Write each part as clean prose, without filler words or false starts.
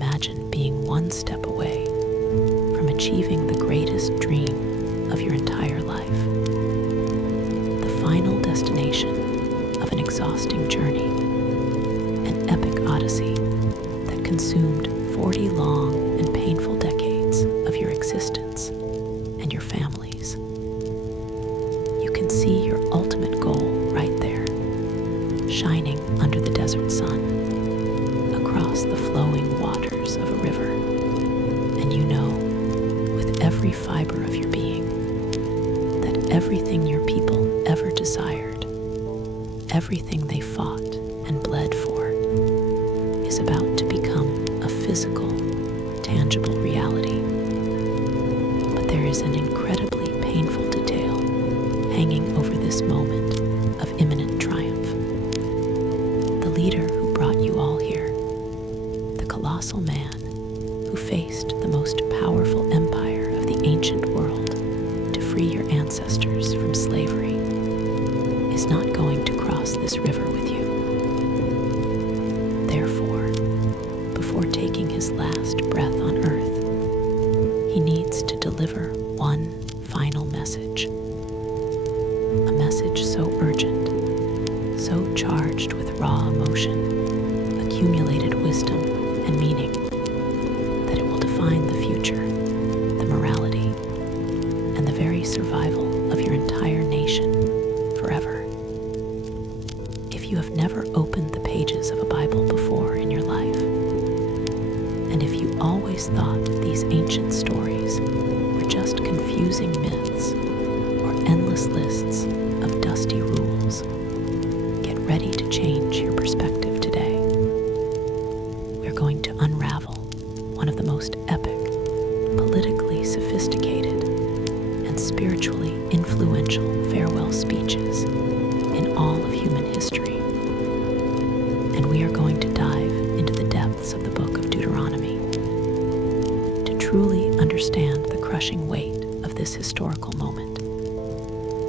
Imagine being one step away from achieving the greatest dream of your entire life. The final destination of an exhausting journey, an epic odyssey that consumed 40 long and painful decades of your existence and your family's. You can see your ultimate goal right there, shining under the desert sun, across the flowing waters of a river. And you know, with every fiber of your being, that everything your people ever desired, everything they fought and bled for, is about to become a physical, tangible reality. But there is an incredibly painful detail hanging over this moment of imminent triumph. The leader who brought you all here, the colossal man who faced the most powerful empire of the ancient world to free your ancestors from slavery, is not going to cross this river with you. Therefore, before taking his last breath on earth, he needs to deliver one final message. A message so urgent, so charged with raw emotion, accumulated wisdom, and meaning, that it will define the future, the morality, and the very survival of your entire nation forever. If you have never opened the pages of a Bible before in your life, and if you always thought these ancient stories were just confusing myths or endless lists of dusty rules, get ready to change your perspective today. We're going to unravel one of the most epic, politically sophisticated, and spiritually influential farewell speeches in all of human history. And we are going to dive into the depths of the book of Deuteronomy. To truly understand the crushing weight of this historical moment,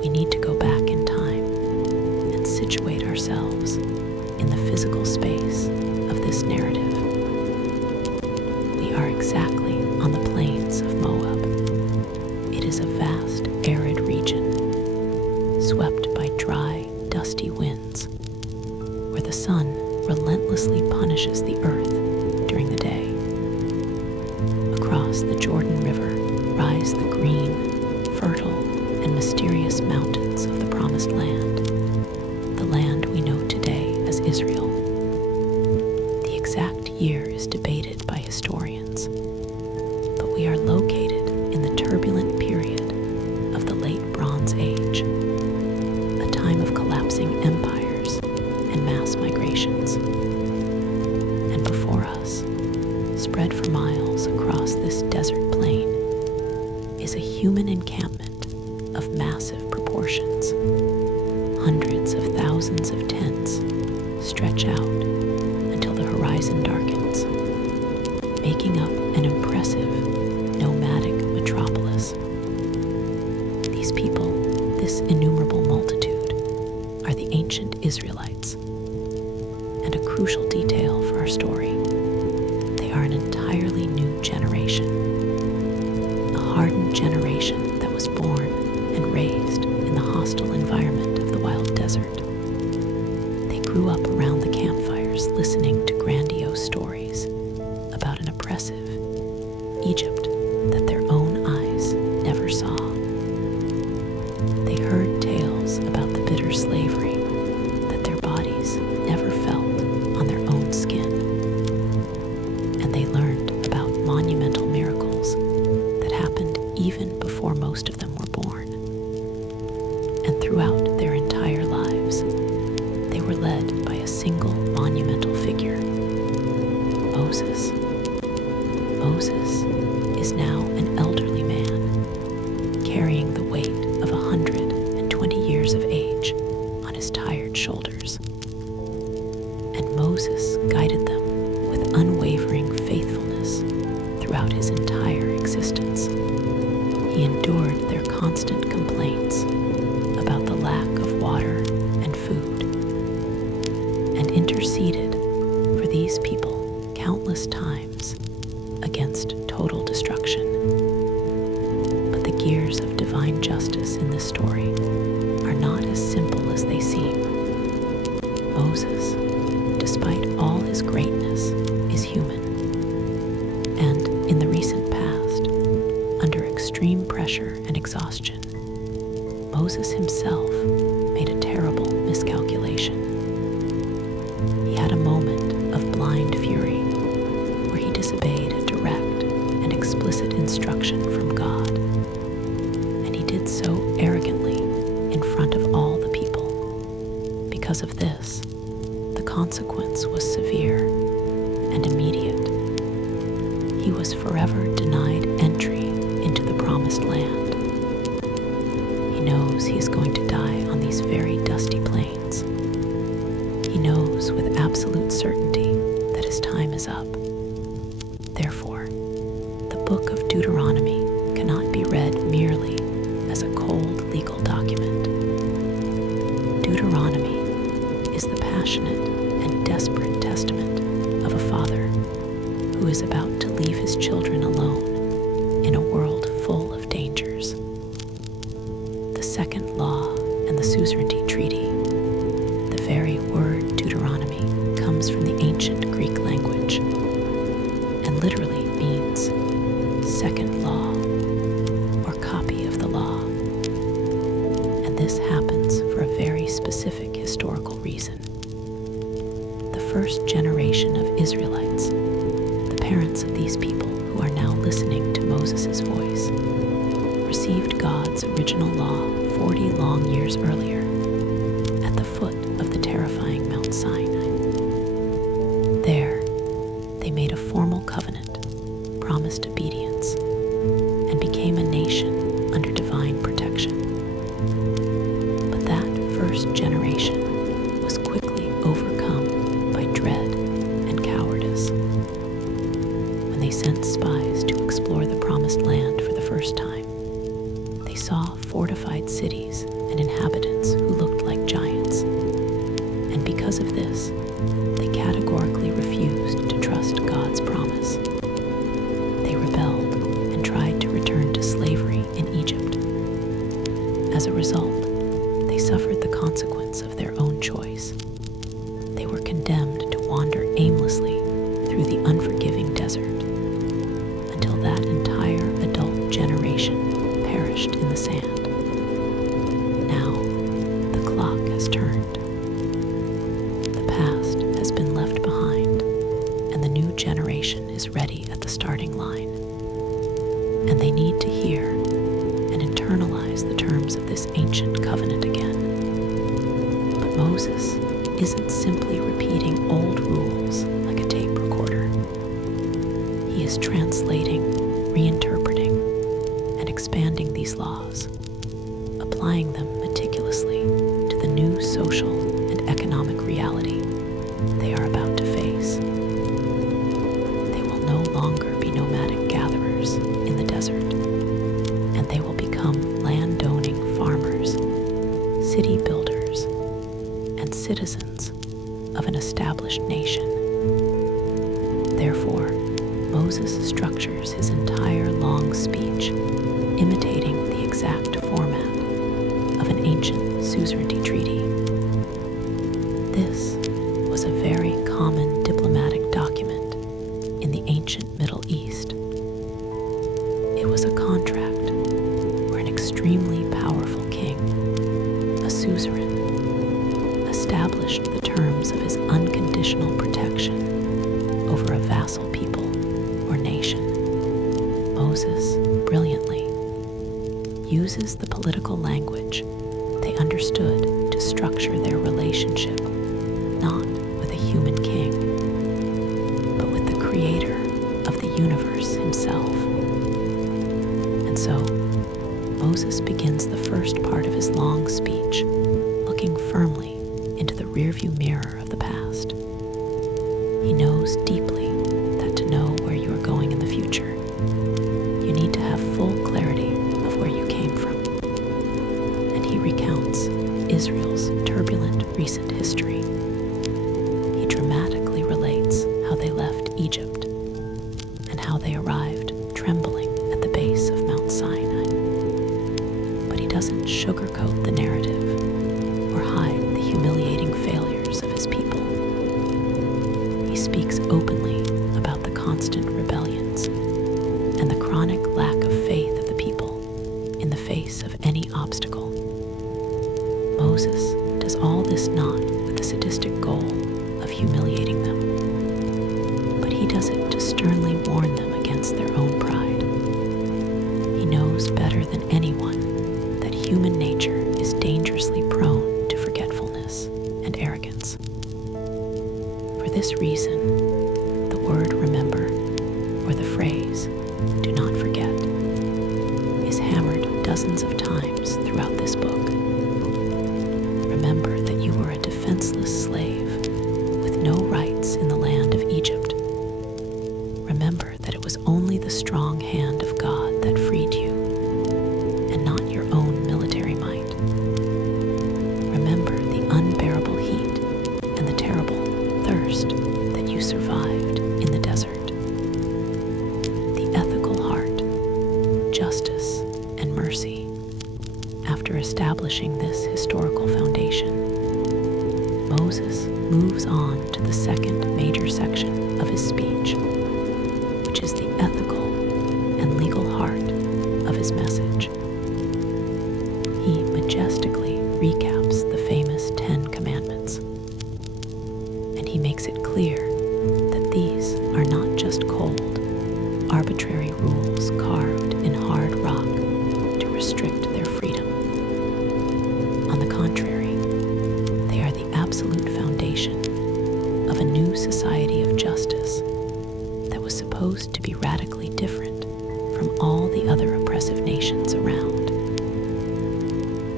we need to go back in time and situate ourselves in the physical space of this narrative. We are exactly on the plains of Moab. It is a vast, arid region, swept by dry, dusty winds, where the sun relentlessly punishes the earth during the day. Across the Jordan River rise the green, fertile, and mysterious mountains of the Promised Land, the land we know today as Israel. The exact year is debated by historians, but we are located in the turbulent period of the Late Bronze Age, a time of collapsing empires and mass migrations. And before us, spread for miles across this desert plain, is a human encampment of massive proportions. Hundreds of thousands of tents stretch out until the horizon darkens, making up an impressive nomadic metropolis. These people, this innumerable multitude, are the ancient Israelites. And a crucial detail for our story, they are an entirely new generation, a hardened generation that was born and raised in the hostile environment of the wild desert. They grew up around the campfires listening to grandiose stories about an oppressive Egypt that their own eyes never saw. They heard tales about the bitter slavery that their bodies never felt on their own skin. And they learned about monumental miracles that happened even before most of them were born. And throughout their entire lives, they were led by a single monumental figure, Moses. Moses is now an elderly man, carrying the weight of 120 years of age on his tired shoulders. And Moses guided them with unwavering faithfulness throughout his entire existence. He endured their constant complaints about the lack of water and food, and interceded for these people countless times against total destruction. But the gears of divine justice in this story are not as simple as they seem. Moses, despite all his greatness, is human. And in the recent past, under extreme pressure and exhaustion, Moses himself made a terrible miscalculation. He had a moment of blind fury where he disobeyed a direct and explicit instruction from God, and he did so arrogantly in front of all the people. Because of this, the consequence was severe and immediate. He was forever denied entry into the promised land. He knows he is going to die on these very dusty plains. He knows with absolute certainty that his time is up. Therefore, the book of Deuteronomy cannot be read merely as a cold legal document. Deuteronomy is the passionate and desperate testament of a father who is about to leave his children alone in a world full of dangers. The second law and the suzerainty treaty, the very word Deuteronomy, comes from the ancient Greek language and literally means second law or copy of the law. And this happens for a very specific historical reason. The first generation of Israelites, the parents of these people who are now listening to Moses' voice, received God's original law 40 long years earlier at the foot of the terrifying Mount Sinai. There, they made a formal covenant, promised obedience, and became a nation under divine protection. But that first generation was quickly overcome by dread and cowardice. When they sent spies to explore the promised land for the first time, they saw fortified cities and inhabitants who looked like giants. And because of this, they categorically refused to trust God's promise. They rebelled and tried to return to slavery in Egypt. As a result, they suffered the consequence of their own choice. They were condemned to wander aimlessly through the unforgiving desert until that entire adult generation perished in the sand. Now, the clock has turned. The past has been left behind, and the new generation is ready at the starting line. And they need to hear and internalize the terms of this ancient covenant again. But Moses isn't simply repeating old rules like a tape recorder. He is translating, reinterpreting, and expanding these laws, applying them meticulously to the new social and economic reality they are about to face. They will no longer be nomadic gatherers in the desert, and they will become land-owning farmers, city builders, and citizens of an established nation. Therefore, Moses structures his entire long speech imitating the exact format of an ancient suzerainty treaty. This was a very common diplomatic document in the ancient Middle East. It was a contract where an extremely powerful king, a suzerain, established the terms of his unconditional protection over a vassal people or nation. Moses, brilliantly, uses the political language they understood to structure their relationship not with a human king, but with the creator of the universe himself. And so, Moses begins the first part of his long speech looking firmly into the rearview mirror of the past. He knows deeply that to know where you are going in the future, you need to have full clarity of where you came from. And he recounts Israel's turbulent recent history. He dramatically relates how they left Egypt and how they constant rebellions and the chronic lack of faith of the people in the face of any obstacle. Moses does all this not with the sadistic goal of humiliating them, but he does it to sternly warn them against their own pride. He knows better than anyone that human nature is dangerously prone to forgetfulness and arrogance. For this reason, the word remember, or the phrase do not forget, is hammered dozens of times throughout this book. Remember that you were a defenseless slave with no rights in the land of Egypt. Remember that it was only the strong hand of God that freed you, and not your own military might. Remember the unbearable heat and the terrible thirst that you survived in the desert. The ethical heart, justice, and mercy. After establishing this historical foundation, Moses moves on to the second major section of his speech, which is the ethical and legal heart of his message. He majestically recaps the famous 10 Commandments, and he makes it clear that these are not just cold, arbitrary rules carved in hard rock to restrict their freedom. On the contrary, they are the absolute foundation of a new society of justice that was supposed to be radically different from all the other oppressive nations around.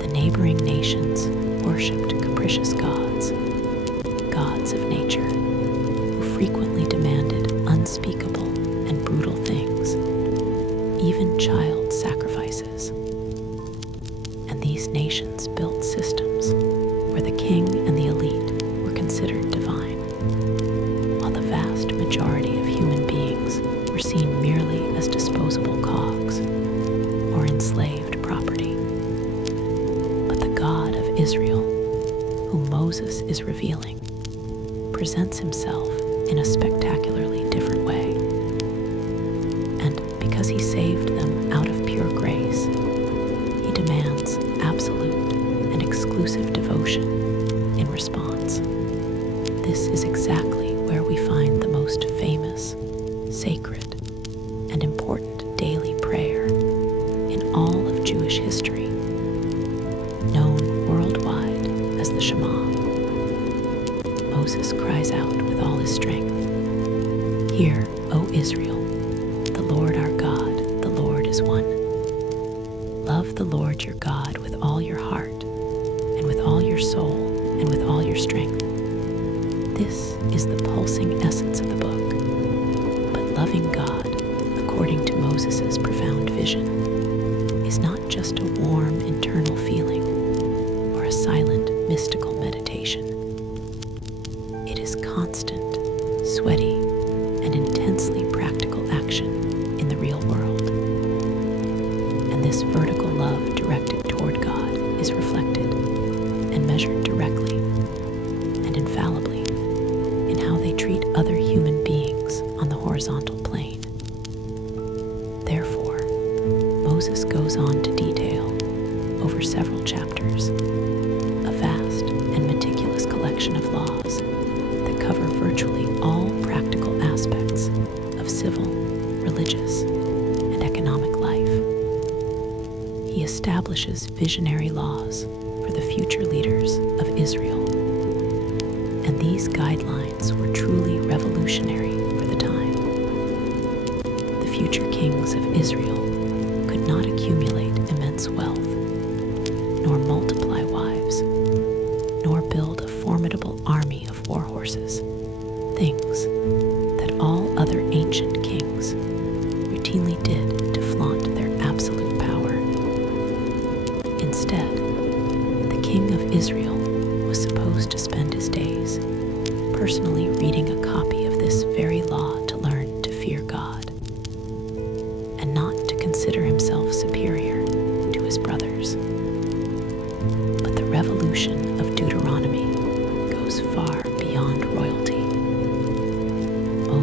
The neighboring nations worshipped capricious gods, gods of nature, who frequently demanded unspeakable and brutal things, even child sacrifices. And these nations built systems where the king and the elite were considered divine, while the vast majority of human beings were seen merely as disposable cogs or enslaved property. But the God of Israel, whom Moses is revealing, presents himself in a spectacularly different way. And because he saved them out of pure grace, he demands absolute and exclusive devotion in response. This is exactly where we find the most famous, sacred, and important daily prayer in all of Jewish history, known worldwide as the Shema. Moses cries out with all his strength, "Hear, O Israel, the Lord our God, the Lord is one. Love the Lord your God with all your heart, and with all your soul, and with all your strength." This is the pulsing essence of the book. But loving God, according to Moses' profound vision, is not just a warm internal feeling or a silent mystical meditation. It is constant, sweaty, and intensely practical action in the real world. And this vertical love directed toward God is reflected and measured directly and infallibly in how they treat other human beings on the horizontal plane. Therefore, Moses goes on to detail, over several chapters, a vast and meticulous collection of laws that cover virtually all practical aspects of civil, religious, and economic life. He establishes visionary laws for the future leaders of Israel, and these guidelines were truly revolutionary for the time. The future kings of Israel could not accumulate immense wealth, nor multiply wives, nor build a formidable army of war horses, things that all other ancient kings routinely did to flaunt their absolute power. Instead, the king of Israel was supposed to spend his days personally reading a copy of this very law to learn to fear God, and not to consider himself superior to his brothers. But the revolution of Deuteronomy goes far beyond royalty.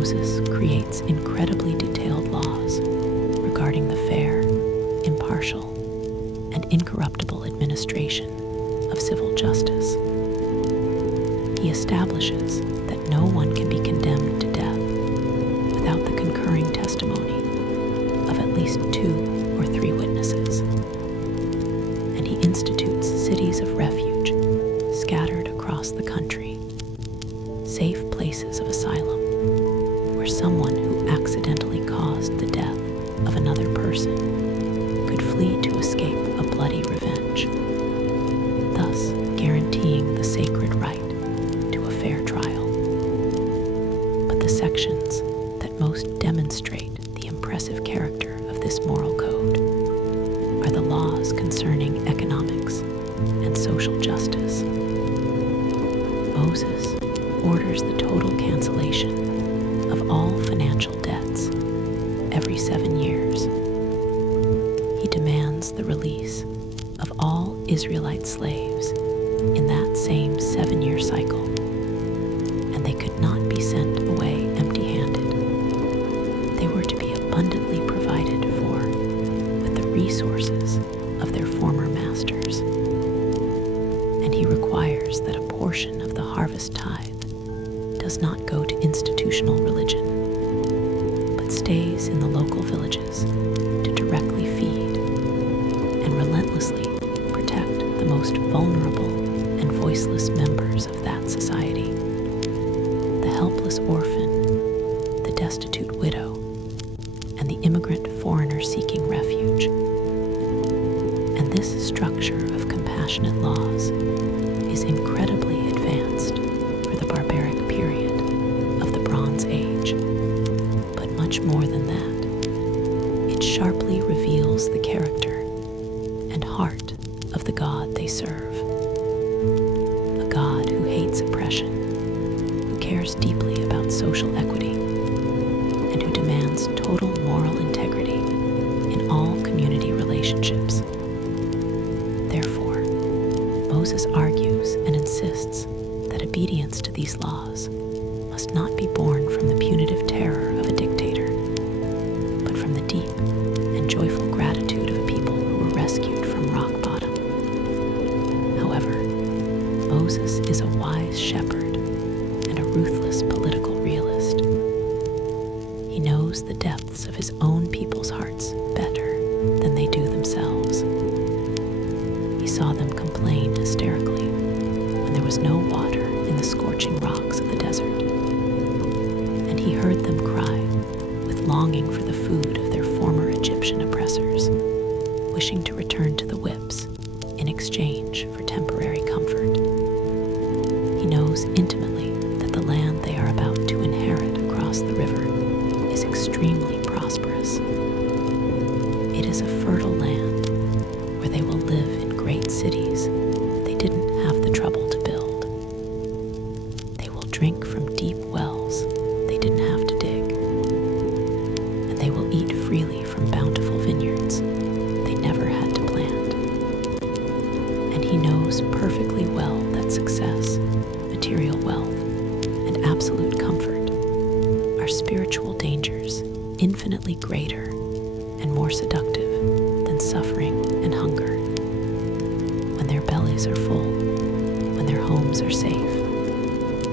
Moses creates incredibly detailed laws regarding the fair, impartial, and incorruptible administration of civil justice. He establishes that no one can be condemned to death without the concurring testimony of at least 2 or 3 witnesses. And he institutes cities of refuge scattered across the country, safe places of asylum where someone who accidentally caused the death of another person could flee to escape a bloody revenge, thus guaranteeing the sacred right to a fair trial. But the sections that most demonstrate the impressive character of this moral code are the laws concerning economics and social justice. Moses orders the total cancellation of all financial debts every 7 years. He demands the release of all Israelite slaves in that same 7-year cycle, and they could not be sent away empty-handed. They were to be abundantly provided for with the resources of their former masters. And he requires that a portion of the harvest tithe does not go to institutional religion, but stays in the local villages to directly feed and relentlessly protect the most vulnerable and voiceless members of that society: the helpless orphan, the destitute widow, and the immigrant foreigner seeking refuge. And this structure of compassionate laws is incredibly advanced for the barbaric period of the Bronze Age. But much more than that, it sharply reveals the character and heart of the God they serve. A God who hates oppression, who cares deeply about social equity, and who demands total moral integrity in all community relationships. Therefore, Moses argues and insists that obedience to these laws must not be born from the punitive terror of a dictator, but from the deep and joyful gratitude of a people who were rescued from rock bottom. However, Moses is a wise shepherd and a ruthless political realist. He knows the depths of his own people's hearts better than they do themselves. He saw them complain hysterically when there was no water in the scorching rocks of the desert. And he heard them cry with longing for the food of their former Egyptian oppressors, wishing to return to the whips in exchange for temporary comfort. He knows intimately that the land they are about to inherit across the river is extremely prosperous. It is a fertile land where they will live in great cities they didn't have the trouble to build. They will drink from deep wells they didn't have to dig. And they will eat freely from bountiful vineyards they never had to plant. And he knows perfectly well that success, material wealth, and absolute comfort are spiritual dangers infinitely greater and more seductive than suffering and hunger. When their bellies are full, when their homes are safe,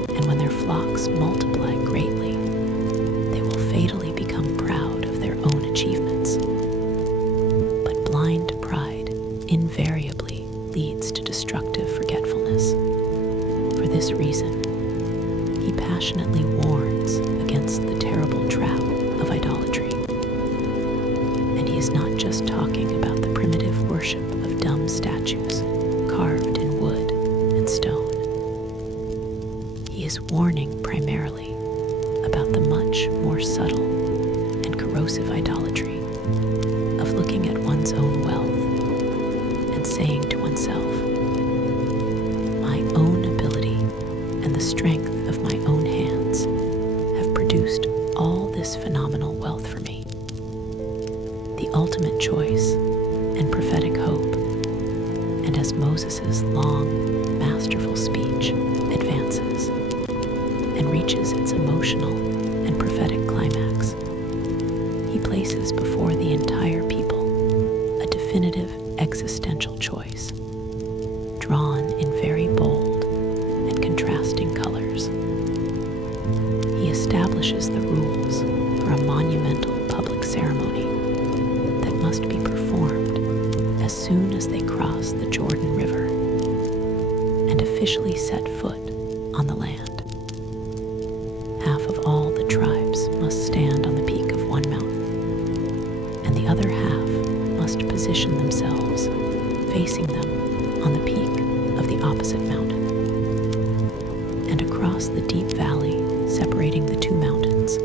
and when their flocks multiply greatly, they will fatally become proud of their own achievements. But blind pride invariably leads to destructive forgetfulness. For this reason, he passionately warns against the terrible trap of idolatry. And he is not just talking about the primitive worship of dumb statues carved in wood and stone. He is warning primarily about the much more subtle and corrosive idolatry of looking at one's own wealth and saying to oneself, "My own ability and the strength of my own hands have produced all this phenomenal wealth for me." The ultimate choice and prophetic hope. And as Moses' long, masterful speech advances and reaches its emotional and prophetic climax, he places before the entire people a definitive existential choice, drawn in very bold and contrasting colors. He establishes the rules for a monumental public ceremony that must be performed as soon as they cross the Jordan River and officially set foot on the land. Half of all the tribes must stand on the peak of one mountain, and the other half must position themselves facing them on the peak of the opposite mountain. And across the deep valley separating the two mountains,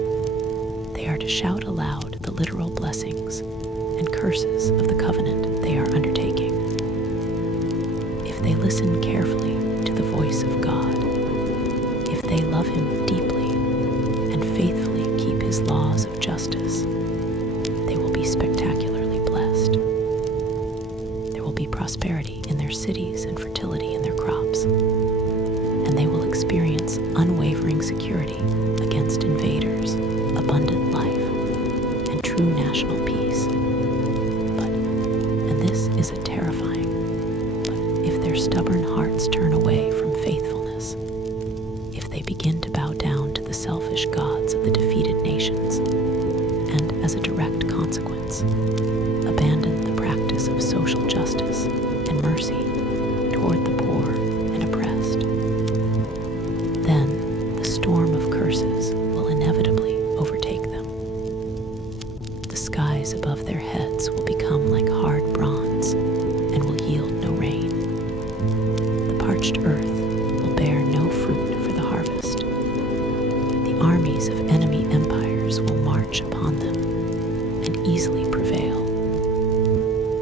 they are to shout aloud the literal blessings and curses of the covenant they are undertaking. If they listen carefully to the voice of God, if they love Him deeply and faithfully keep His laws of justice, they will be spectacularly blessed. There will be prosperity in their cities and fertility in their crops, and they will experience unwavering security against invaders, abundant life, and true national peace. And this is a terrifying, but if their stubborn hearts turn away from faithfulness, if they begin to bow down to the selfish gods of the defeated nations, and as a direct consequence, abandon the practice of social justice and mercy toward the poor and oppressed, then the storm of curses will inevitably overtake them. The skies above their heads will become like hard bronze and will yield no rain. The parched earth will bear no fruit for the harvest. The armies of enemy empires will march upon them and easily prevail.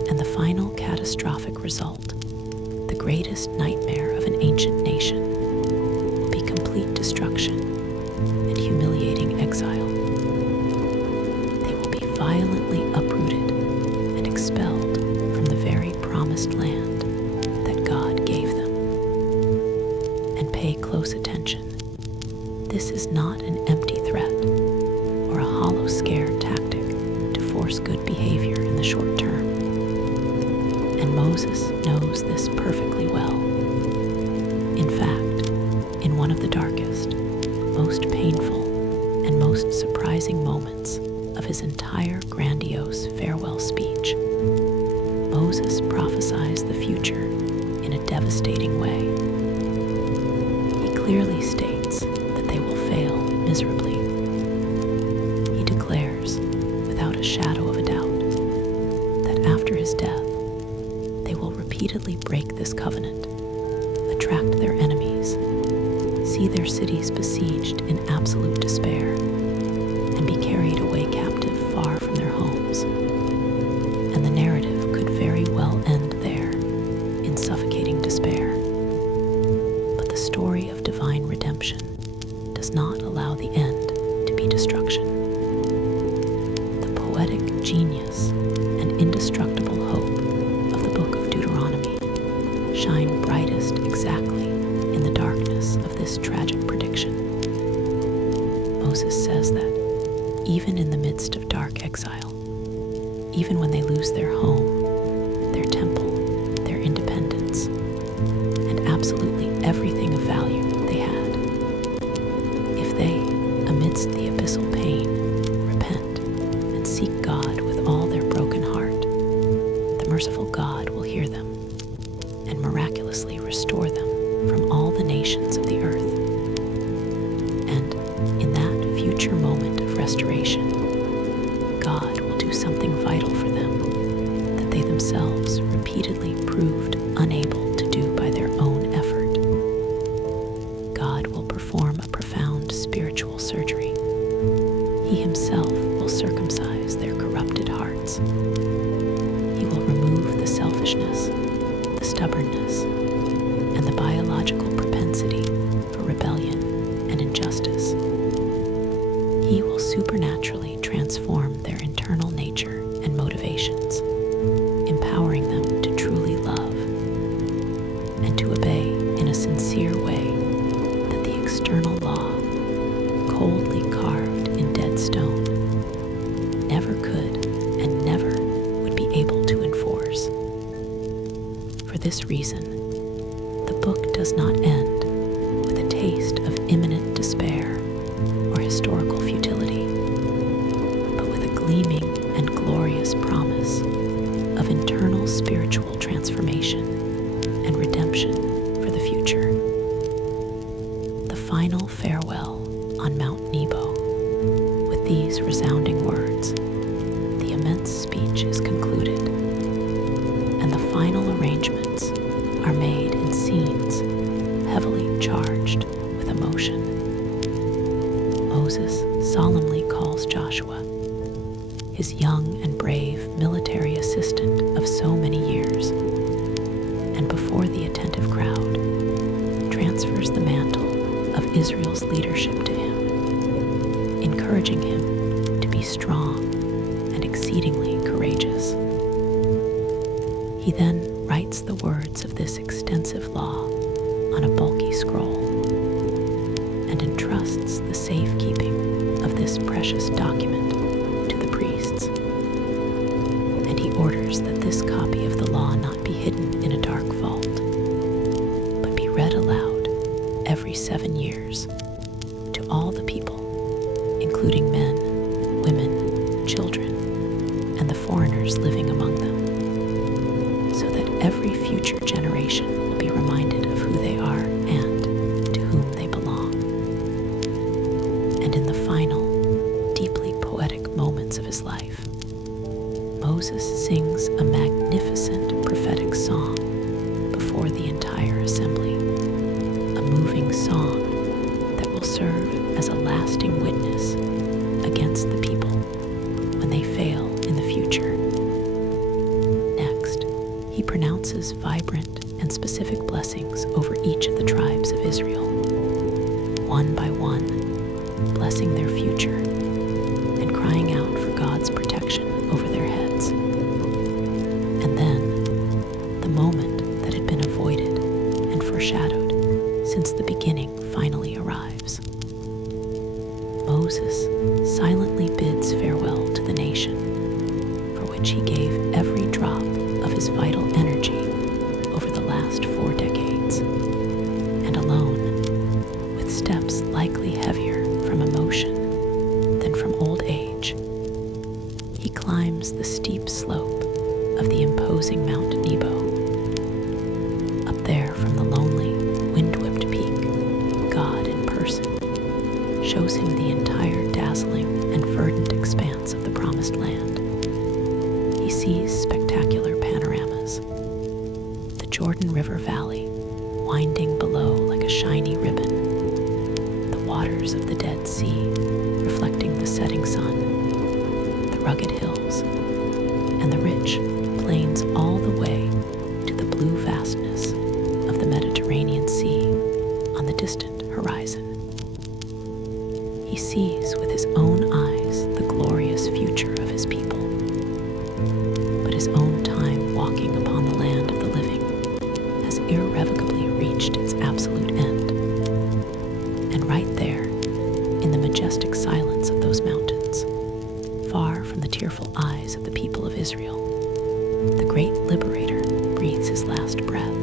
And the final catastrophic result, the greatest nightmare of an ancient nation, will be complete destruction and humiliating exile. They will be violently uprooted and expelled from the very promised land that God gave them. And pay close attention. This is not an empty threat or a hollow scare tactic to force good behavior in the short term. And Moses knows this perfectly well. In fact, in one of the darkest, most painful, and most surprising moments of his entire grandiose farewell speech, Moses prophesies the future in a devastating way. He clearly states that they will fail miserably. He declares, without a shadow of a doubt, that after his death, they will repeatedly break this covenant, attract their enemies, see their cities besieged in absolute despair, and be carried away captive far from their homes. And the narrative could very well end there, in suffocating despair. But the story of divine redemption does not allow the end to be destruction. The poetic genius and indestructible hope of the book of Deuteronomy shine brightest exactly in the darkness of this tragic prediction. Moses says that even in the midst of dark exile, even when they lose their home, their temple, their independence, and absolutely everything of value they had, if they, amidst the abyssal pain, repent and seek God with all their broken heart, the merciful God will hear them and miraculously restore them from all the nations of the earth. And in that future moment of restoration, God will do something vital for them that they themselves repeatedly proved unable to do by their own effort. God will perform a profound spiritual surgery. He Himself will circumcise their corrupted hearts. He will remove the selfishness, the stubbornness, and the biological propensity for rebellion and injustice. He will supernaturally transform their internal nature and motivations, empowering them to truly love and to obey in a sincere way that the external law, coldly carved in this reason, the book does not end with a taste of imminent despair or historical futility, but with a gleaming and glorious promise of internal spiritual transformation and redemption for the future. The final farewell on Mount Nebo. With these resounding words, the immense speech is concluded, and the final arrangements are made in scenes heavily charged with emotion. Moses solemnly calls Joshua, his young and brave military assistant of so many years, and before the attentive crowd, transfers the mantle of Israel's leadership to him, encouraging him to be strong and exceedingly courageous. He then writes the words of this extensive law on a bulky scroll and entrusts the safekeeping of this precious document to the priests. And he orders that this copy of the law not be hidden in a dark vault, but be read aloud every 7 years to all the people, including men, women, children, and the foreigners living among them, so that every future generation will be reminded of who they are and to whom they belong. And in the final, deeply poetic moments of his life, Moses sings a magnificent prophetic song before the entire assembly, a moving song that will serve as a lasting witness against the people when they fail in the future. Next, he pronounces vibrant and specific blessings over each of the tribes of Israel, one by one, blessing their future and crying out for God's protection over their heads. And then, the moment that had been avoided and foreshadowed since the beginning finally arrives. Moses silently bids farewell to the nation, for which he gave every drop of his vital energy over the last 4 decades, and alone, with steps likely heavier from emotion than from old age, he climbs the steep slope of the imposing Mount Nebo. Up there from the lonely, wind-whipped peak, God in person shows him the entire dazzling and verdant expanse of the Promised Land. He sees spectacular panoramas, the Jordan River Valley winding below like a shiny ribbon, the waters of the Dead Sea reflecting the setting sun, the rugged hills, and the rich plains all the way to the blue vastness of the Mediterranean Sea on the distant horizon. He sees with his own eyes the glorious future of his people, but his own time walking upon the land of the living has irrevocably reached its absolute end. And right there, in the majestic silence of those mountains, far from the tearful eyes of the people of Israel, the great liberator breathes his last breath.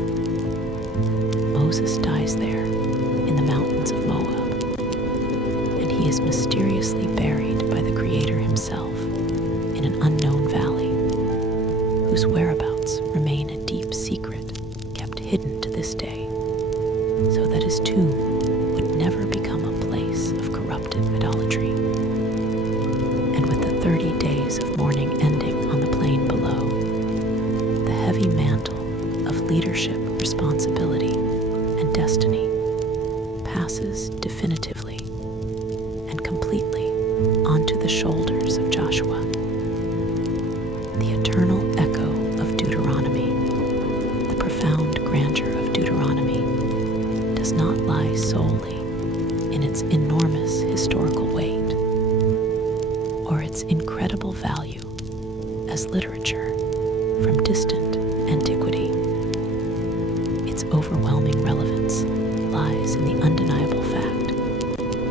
Moses dies there in the mountains of Moab, and he is mysteriously buried by the Creator himself in an unknown valley, whose whereabouts remain a deep secret kept hidden to this day, so that his tomb would never become a place of corrupted idolatry. And with the 30 days of mourning ending on the plain below, the heavy mantle of leadership, responsibility, and destiny passes definitively and completely onto the shoulders of Joshua. The eternal echo of Deuteronomy, the profound grandeur of Deuteronomy, does not lie solely in its enormous historical weight or its incredible value as literature from distant antiquity. Its overwhelming relevance lies in the undeniable fact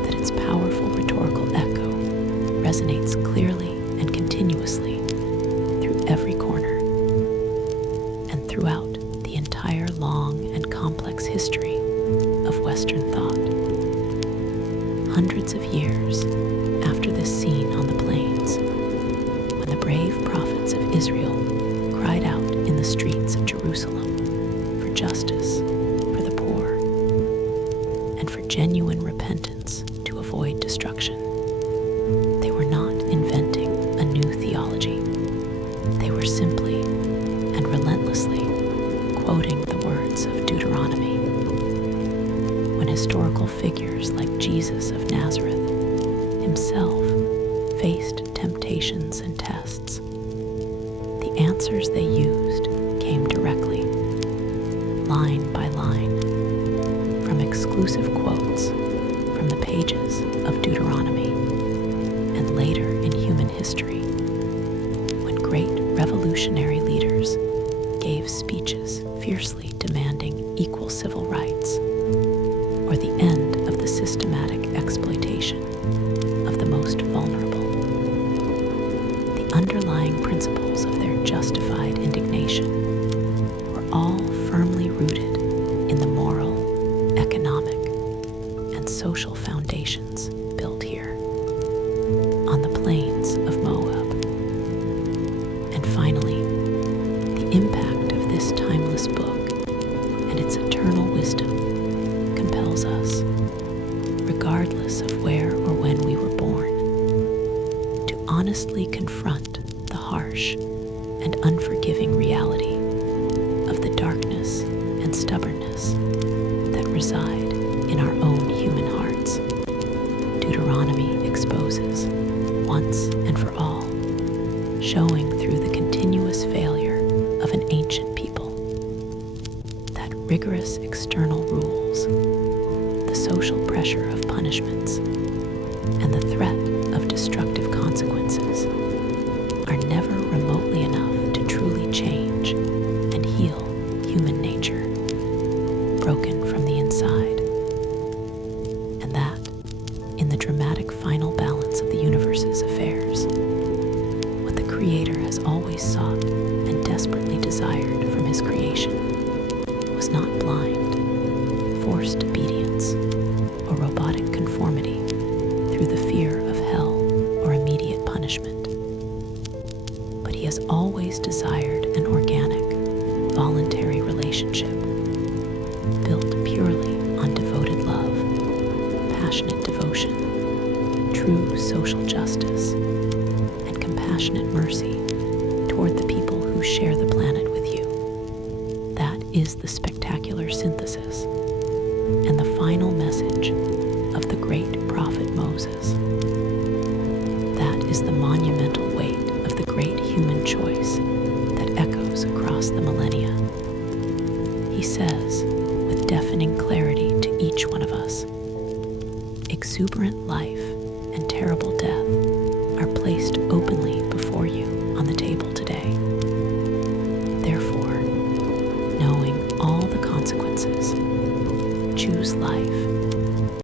that its powerful rhetorical echo resonates clearly and continuously through every corner and throughout the entire brave prophets of Israel cried out in the streets of Jerusalem for justice for the poor and for genuine repentance to avoid destruction. They were not inventing a new theology. They were simply and relentlessly quoting the words of Deuteronomy. When historical figures like Jesus of Nazareth himself faced temptations and tests, the answers they used came directly, line by line, from exclusive quotes from the pages of Deuteronomy. And later in human history, when great revolutionary leaders gave speeches fiercely demanding equal civil rights, or the end of the systematic exploitation of the most vulnerable, the underlying principles of their justified indignation were all firmly rooted in the moral, economic, and social foundations built here, on the plains of Moab. And finally, the impact of this timeless book and its eternal wisdom compels us, regardless of where or when we were born, to honestly confront the harsh and unforgiving reality of the darkness and stubbornness that reside in our own human hearts. Deuteronomy exposes, once and for all, showing through the continuous failure of an ancient people, that rigorous external rules, the social pressure of punishments, and the threat of destructive consequences are never remotely enough to truly change and heal human nature, broken from the inside. And that, in the dramatic final balance of the universe's affairs, what the Creator has always sought and desperately desired from his creation was not blind, forced obedience, or robotic conformity through the fear of hell or immediate punishment. But he has always desired an organic, voluntary relationship built purely on devoted love, passionate devotion, true social justice, and compassionate mercy toward the people who share the planet with you. That is the spectacular synthesis and the final message of the great prophet Moses. That is the monumental weight of the great human choice that echoes across the millennia. He says, with deafening clarity to each one of us, exuberant life and terrible death are placed openly before you on the table today. Therefore, knowing all the consequences, choose life